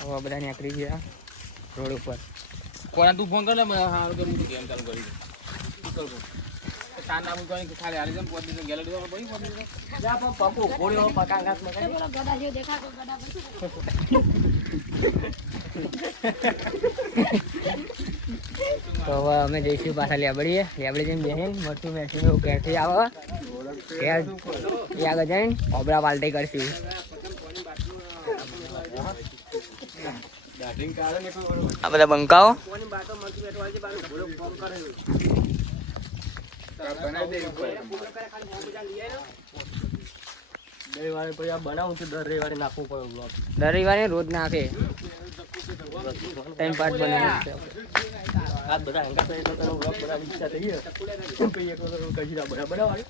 હવે બધા નીકળી ગયા રોડ ઉપર. કોના તું ફોન કર ને હારું તો હું ગેમ ચાલુ કરી દઉં. ખાલી હારી જમ પોત દીધો ગેલેરી તો પડી પોત દીધો જા પપ્પુ ઘોડ્યો પકાંગાત માં કરી ગડા જેવો દેખાતો ગડા તો હવે અમે જઈશું પાછા લેબડીએ જઈને બેહીને મરચું મેઠી એવું કેરથી આવે ઘેર આગળ જઈને ઓબરા પાલટી કરશું. આ બધા બંકાઓ બનાવું છું દર રવિવારે નાખવું પડે બ્લોગ. દર રવિવારે રોજ નાખે 3 પાર્ટ બનાવે છે. આ બધા હંગા તો બ્લોગ બનાવવાની ઈચ્છા થઈ ગઈ શું કહીએ તો કઈ બધા બનાવવાનું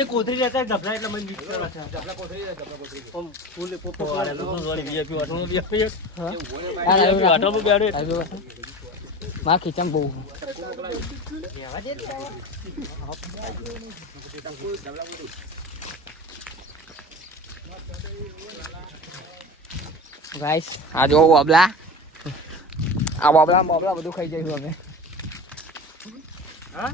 એ કોથરી રહેતા ધબલા એટલે મને મિક્સ કરવા છે ધબલા કોથરી રહે ધબલા કોથરી ઓમ ફૂલ પોપો વાળે લોકો વાળી વીઆઈપી વાટનો વીઆઈપી હા વાટનો બેડે માં ખીચમ બહુ ગાઈસ આ જો બાબલા આ બાબલા બધું ખાઈ જઈશું અમે. હા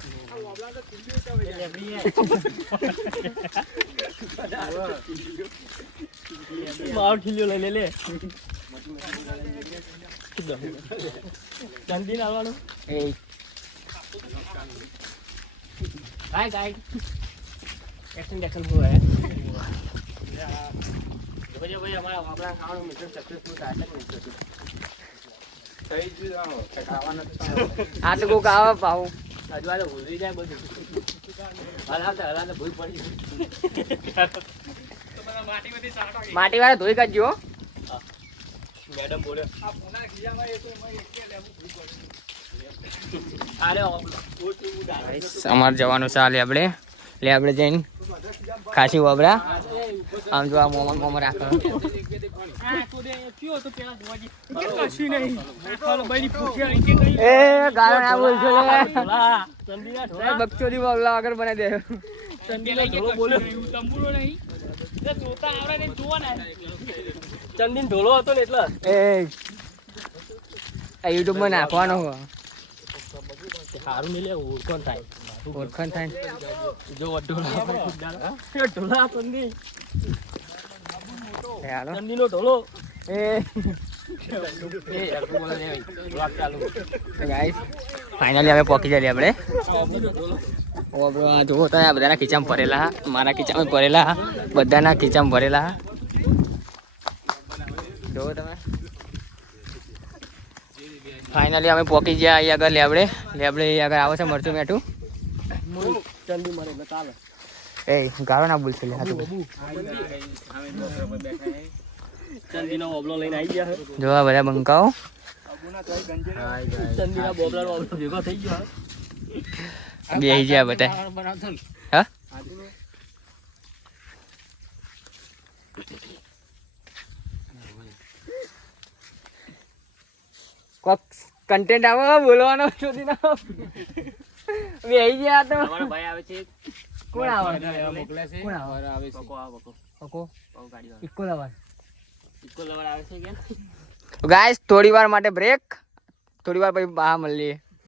માવ ખીલ્યો લઈ લે ચંદી લાવવાનું એ ગાય એક્શન હોય ભાઈ અમારા આપણા ખાવાનું મિત્ર સક્સેસફુલ થાય આ તો કોક આવે પાહુ અજવાળે ભૂલી જાય બધું હલાતે ભૂલ પડી માટી વાળા ધોઈ કાઢજો. મેડમ બોલે અમારે જવાનું ચાલે આપણે જઈને ખાસી વાબરા આમ જો આ મોમો રાખો એ ગાળો ના બોલજો લે બકચોદી વાગલા આગળ બનાવી દે. ચંદીન ઢોલો હતો ને એટલે એ આ યુટ્યુબ માં નાખવાનો સારું નહીં લે ઓળખાણ થાય જો ઢોલા ચંદી હાલો ચંદીનો ઢોલો એ ફાઇનલી અમે પહોંચી જઈએ આપણે. જુઓ તો આ બધાના ખીચામાં ભરેલા મારા ખીચામાં ભરેલા બધાના ખીચામાં ભરેલા જુઓ તમે. ફાઇનલી અમે પહોંચી ગયા અહીં આગળ લેબડે આગળ આવે છે મરચું મેઠું ચંદી મળે એટલે ચાલે. એ ગાળો ના બોલશે લે ચંદીનો બોબલો લઈને આવી ગયા જો આ બધા બંકાઓ ચંદીના બોબલાનો બોબલો ભેગો થઈ ગયો બેહી ગયા બધા. હા કોક કન્ટેન્ટ આવો બોલવાનો શોધી ના બેહી ગયા તો અમારો ભાઈ આવે છે. કોણ આવે મોકલે છે કોણ આવે આવે છે બકો ઓકો ગાડી ઇક્કો લવર ઇકો લવર આવે છે કે ગાઈસ થોડી વાર માટે બ્રેક થોડી વાર પછી બહાર મળીએ.